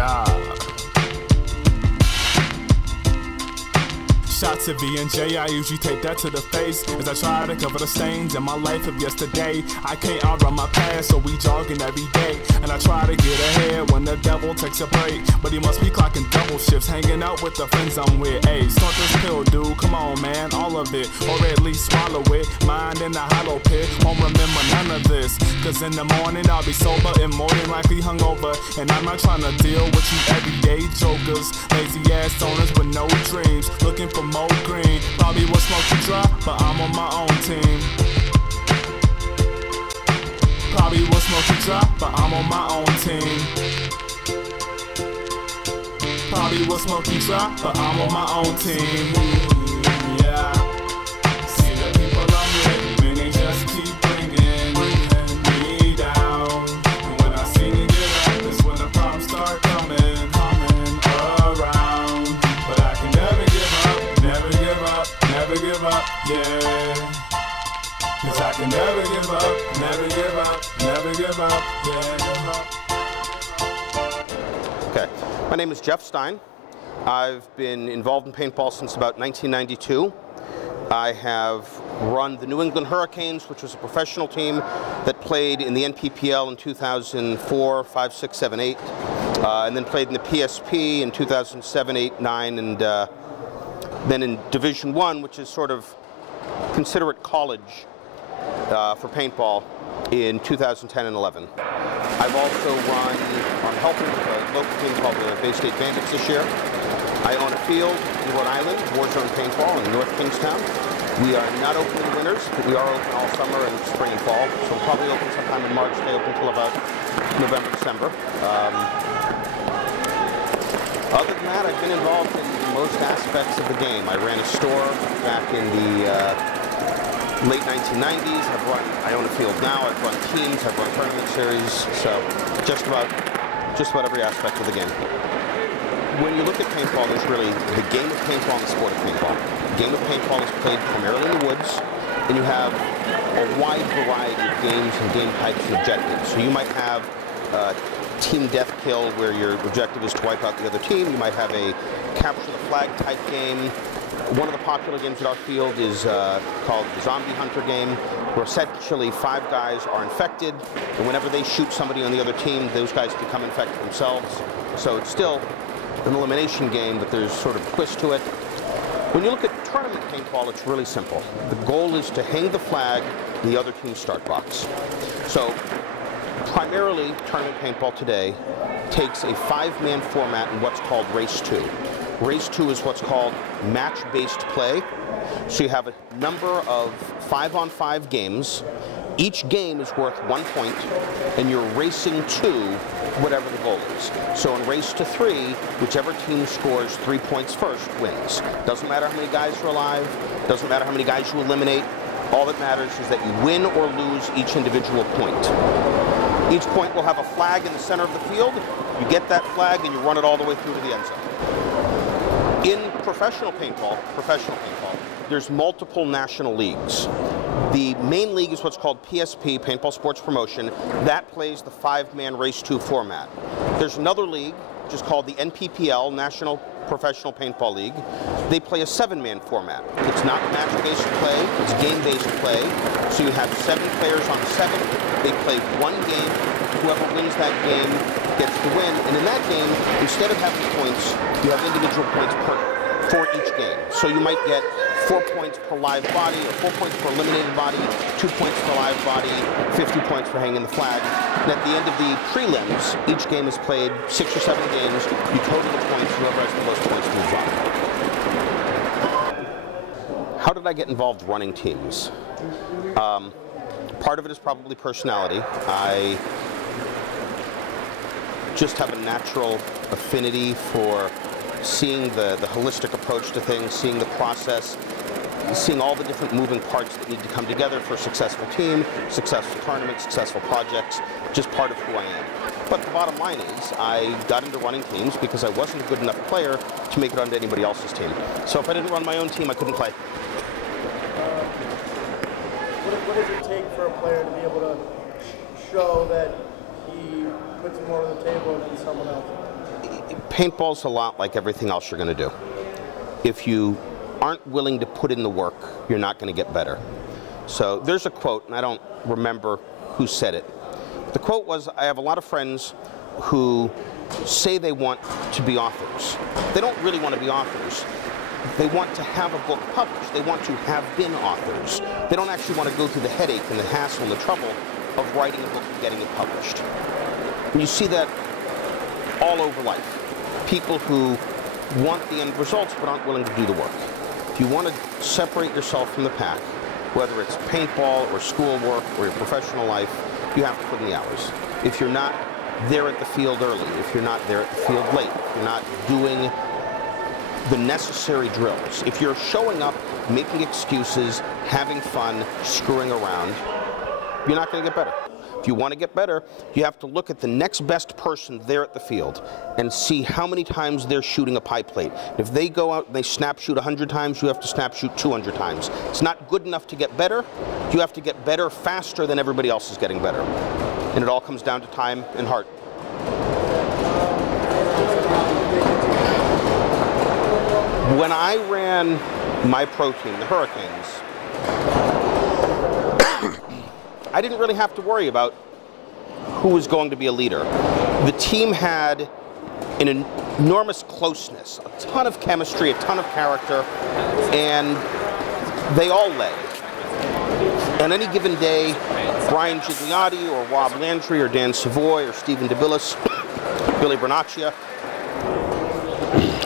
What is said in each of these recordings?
Yeah. Shots of V&J, I usually take that to the face as I try to cover the stains in my life of yesterday. I can't outrun my past, so we jogging every day. And I try to get ahead when the devil takes a break. But he must be clocking double shifts, hanging out with the friends I'm with. Hey, snort this pill, dude, come on, man, all of it. Or at least swallow it, mind in the hollow pit. Won't remember none of this, cause in the morning I'll be sober and more than likely hungover. And I'm not trying to deal with you everyday jokers, lazy ass owners with no dreams, looking for more green. Probably will smoke you dry, but I'm on my own team. Probably will smoke you dry, but I'm on my own team. Probably will smoke you dry, but I'm on my own team. Yeah. See the people I'm with, man, they just keep bringing me down. And when I see you get up, that's when the problems start coming around. But I can never give up, never give up, never give up, yeah. Cause I can never give up, never give up, never give up, yeah. Okay, my name is Jeff Stein. I've been involved in paintball since about 1992. I have run the New England Hurricanes, which was a professional team that played in the NPPL in 2004, 5, 6, 7, 8, and then played in the PSP in 2007, 8, 9, and then in Division I, which is sort of, consider it college for paintball, in 2010 and 11. I've also run, I'm helping with a local team called the Bay State Bandits this year. I own a field in Rhode Island, Warzone Paintball in North Kingstown. We are not open in the winters, but we are open all summer and spring and fall. So we'll probably open sometime in March, stay open until about November, December. Other than that, I've been involved in most aspects of the game. I ran a store back in the late 1990s. I own a field now. I've run teams, I've run tournament series, so just about every aspect of the game. When you look at paintball, there's really the game of paintball and the sport of paintball. The game of paintball is played primarily in the woods, and you have a wide variety of games and game types and objectives. So you might have team death kill, where your objective is to wipe out the other team. You might have a capture the flag type game. One of the popular games at our field is called the Zombie Hunter game, where essentially 5 guys are infected, and whenever they shoot somebody on the other team, those guys become infected themselves. So it's still an elimination game, but there's sort of a twist to it. When you look at tournament paintball, it's really simple. The goal is to hang the flag in the other team's start box. So primarily, tournament paintball today takes a 5-man format in what's called Race 2. Race 2 is what's called match-based play. So you have a number of 5-on-5 games. Each game is worth 1 point, and you're racing to whatever the goal is. So in Race to 3, whichever team scores 3 points first wins. Doesn't matter how many guys are alive, doesn't matter how many guys you eliminate. All that matters is that you win or lose each individual point. Each point will have a flag in the center of the field. You get that flag and you run it all the way through to the end zone. In professional paintball, there's multiple national leagues. The main league is what's called PSP, Paintball Sports Promotion. That plays the 5-man Race 2 format. There's another league, which is called the NPPL, National Professional Paintball League. They play a 7-man format. It's not match-based play, it's game-based play. So you have 7 players on 7. They play 1 game. Whoever wins that game gets the win. And in that game, instead of having points, you have individual points for each game. So you might get 4 points per live body, or 4 points per eliminated body, 2 points per live body, 50 points for hanging the flag. And at the end of the prelims, each game is played 6 or 7 games. You total the points, whoever has the most points moves on. How did I get involved running teams? Part of it is probably personality. I just have a natural affinity for seeing the holistic approach to things, seeing the process, seeing all the different moving parts that need to come together for a successful team, successful tournament, successful projects, just part of who I am. But the bottom line is, I got into running teams because I wasn't a good enough player to make it onto anybody else's team. So if I didn't run my own team, I couldn't play. What does it take for a player to be able to show that he puts more on the table than someone else? paintball's a lot like everything else you're going to do. If you aren't willing to put in the work, you're not going to get better. So there's a quote, and I don't remember who said it. The quote was, I have a lot of friends who say they want to be authors. They don't really want to be authors. They want to have a book published. They want to have been authors. They don't actually want to go through the headache and the hassle and the trouble of writing a book and getting it published. And you see that all over life. People who want the end results but aren't willing to do the work. If you want to separate yourself from the pack, whether it's paintball or schoolwork or your professional life, you have to put in the hours. If you're not there at the field early, if you're not there at the field late, if you're not doing the necessary drills, if you're showing up, making excuses, having fun, screwing around, you're not going to get better. If you want to get better, you have to look at the next best person there at the field and see how many times they're shooting a pie plate. If they go out and they snap shoot 100 times, you have to snap shoot 200 times. It's not good enough to get better. You have to get better faster than everybody else is getting better. And it all comes down to time and heart. When I ran my pro team, the Hurricanes, I didn't really have to worry about who was going to be a leader. The team had an enormous closeness, a ton of chemistry, a ton of character, and they all led. On any given day, Brian Gigliotti or Rob Landry or Dan Savoy or Stephen DeBillis, Billy Bernaccia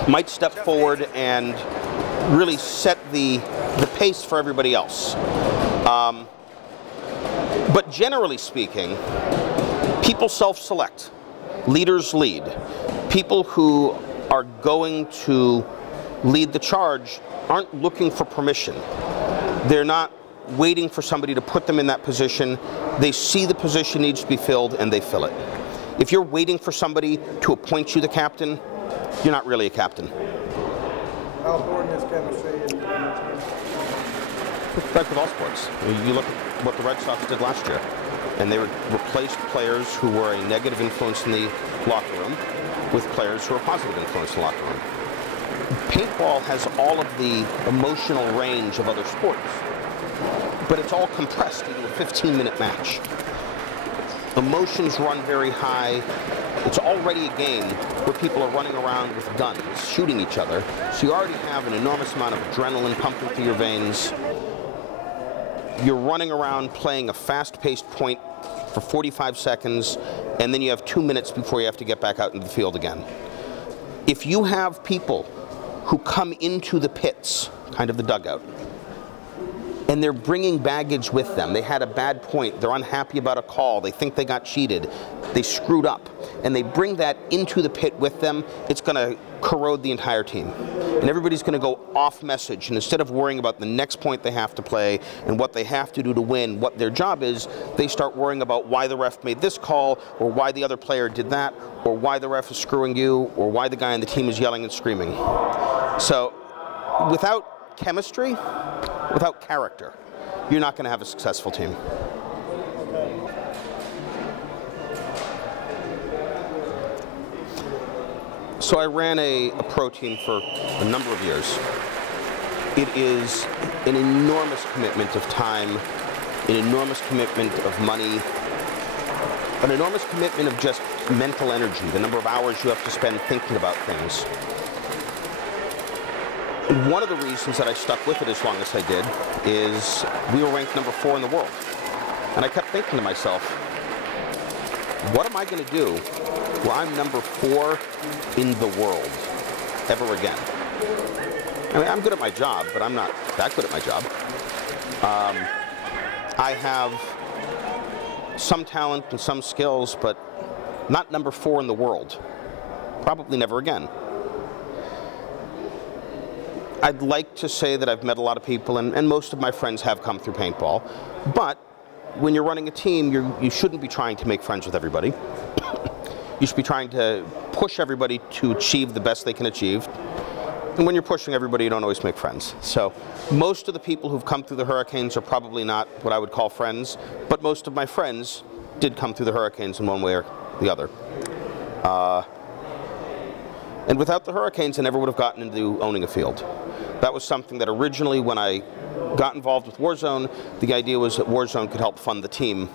might step forward and really set the pace for everybody else. But generally speaking, people self-select. Leaders lead. People who are going to lead the charge aren't looking for permission. They're not waiting for somebody to put them in that position. They see the position needs to be filled and they fill it. If you're waiting for somebody to appoint you the captain, you're not really a captain. How important is chemistry in the team? Like with all sports. You look at what the Red Sox did last year, and they replaced players who were a negative influence in the locker room with players who are a positive influence in the locker room. Paintball has all of the emotional range of other sports, but it's all compressed into a 15-minute match. Emotions run very high. It's already a game where people are running around with guns, shooting each other, so you already have an enormous amount of adrenaline pumping through your veins. You're running around playing a fast-paced point for 45 seconds, and then you have 2 minutes before you have to get back out into the field again. If you have people who come into the pits, kind of the dugout, and they're bringing baggage with them. They had a bad point, they're unhappy about a call, they think they got cheated, they screwed up, and they bring that into the pit with them, it's going to corrode the entire team. And everybody's going to go off message, and instead of worrying about the next point they have to play and what they have to do to win, what their job is, they start worrying about why the ref made this call, or why the other player did that, or why the ref is screwing you, or why the guy on the team is yelling and screaming. So, without chemistry, without character, you're not going to have a successful team. So I ran a pro team for a number of years. It is an enormous commitment of time, an enormous commitment of money, an enormous commitment of just mental energy, the number of hours you have to spend thinking about things. And one of the reasons that I stuck with it as long as I did is we were ranked number 4 in the world. And I kept thinking to myself, what am I going to do when I'm number 4 in the world ever again? I mean, I'm good at my job, but I'm not that good at my job. I have some talent and some skills, but not number 4 in the world. Probably never again. I'd like to say that I've met a lot of people, and most of my friends have come through paintball, but when you're running a team, you shouldn't be trying to make friends with everybody. You should be trying to push everybody to achieve the best they can achieve. And when you're pushing everybody, you don't always make friends. So most of the people who've come through the Hurricanes are probably not what I would call friends, but most of my friends did come through the Hurricanes in one way or the other. And without the Hurricanes, I never would have gotten into owning a field. That was something that originally, when I got involved with Warzone, the idea was that Warzone could help fund the team.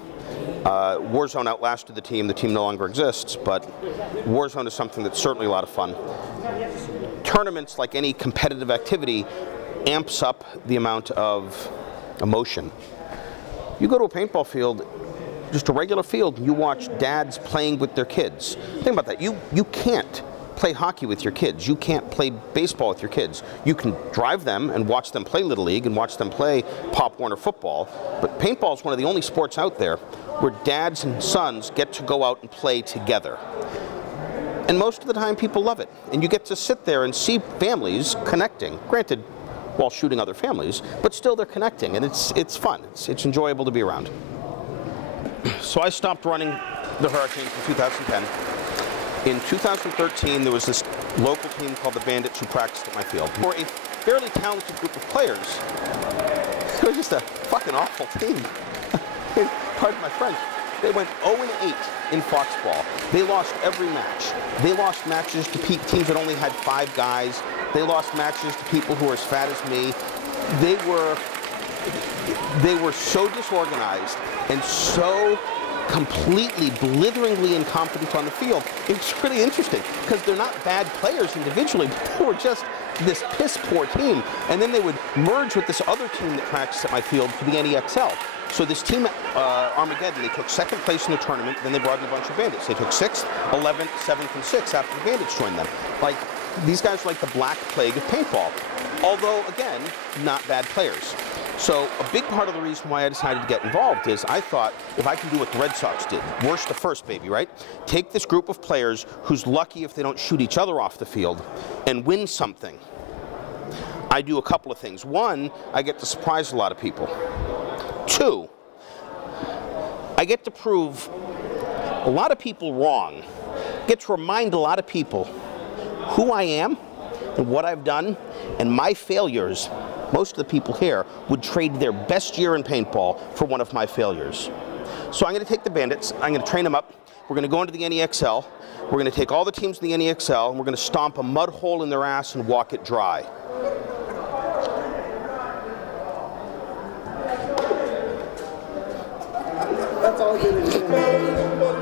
Warzone outlasted the team no longer exists, but Warzone is something that's certainly a lot of fun. Tournaments, like any competitive activity, amps up the amount of emotion. You go to a paintball field, just a regular field, and you watch dads playing with their kids. Think about that. You can't play hockey with your kids. You can't play baseball with your kids. You can drive them and watch them play Little League and watch them play Pop Warner football, but paintball is one of the only sports out there where dads and sons get to go out and play together. And most of the time people love it. And you get to sit there and see families connecting. Granted, while shooting other families, but still they're connecting, and it's fun. It's enjoyable to be around. So I stopped running the Hurricanes in 2010. In 2013, there was this local team called the Bandits who practiced at my field. For a fairly talented group of players, it was just a fucking awful team. Pardon my French. They went 0-8 in Foxball. They lost every match. They lost matches to teams that only had 5 guys. They lost matches to people who were as fat as me. They were so disorganized and so completely, blitheringly incompetent on the field. It's really interesting because they're not bad players individually, but they were just this piss-poor team. And then they would merge with this other team that practiced at my field for the NEXL. So this team, Armageddon, they took 2nd place in the tournament, then they brought in a bunch of bandits. They took 6th, 11th, 7th, and 6th after the bandits joined them. Like, these guys were like the Black Plague of paintball. Although, again, not bad players. So a big part of the reason why I decided to get involved is I thought if I can do what the Red Sox did, worst to first, baby, right? Take this group of players who's lucky if they don't shoot each other off the field and win something. I do a couple of things. 1, I get to surprise a lot of people. 2, I get to prove a lot of people wrong. Get to remind a lot of people who I am and what I've done, and my failures. Most of the people here would trade their best year in paintball for one of my failures. So I'm going to take the Bandits, I'm going to train them up, we're going to go into the NEXL, we're going to take all the teams in the NEXL, and we're going to stomp a mud hole in their ass and walk it dry. That's all good.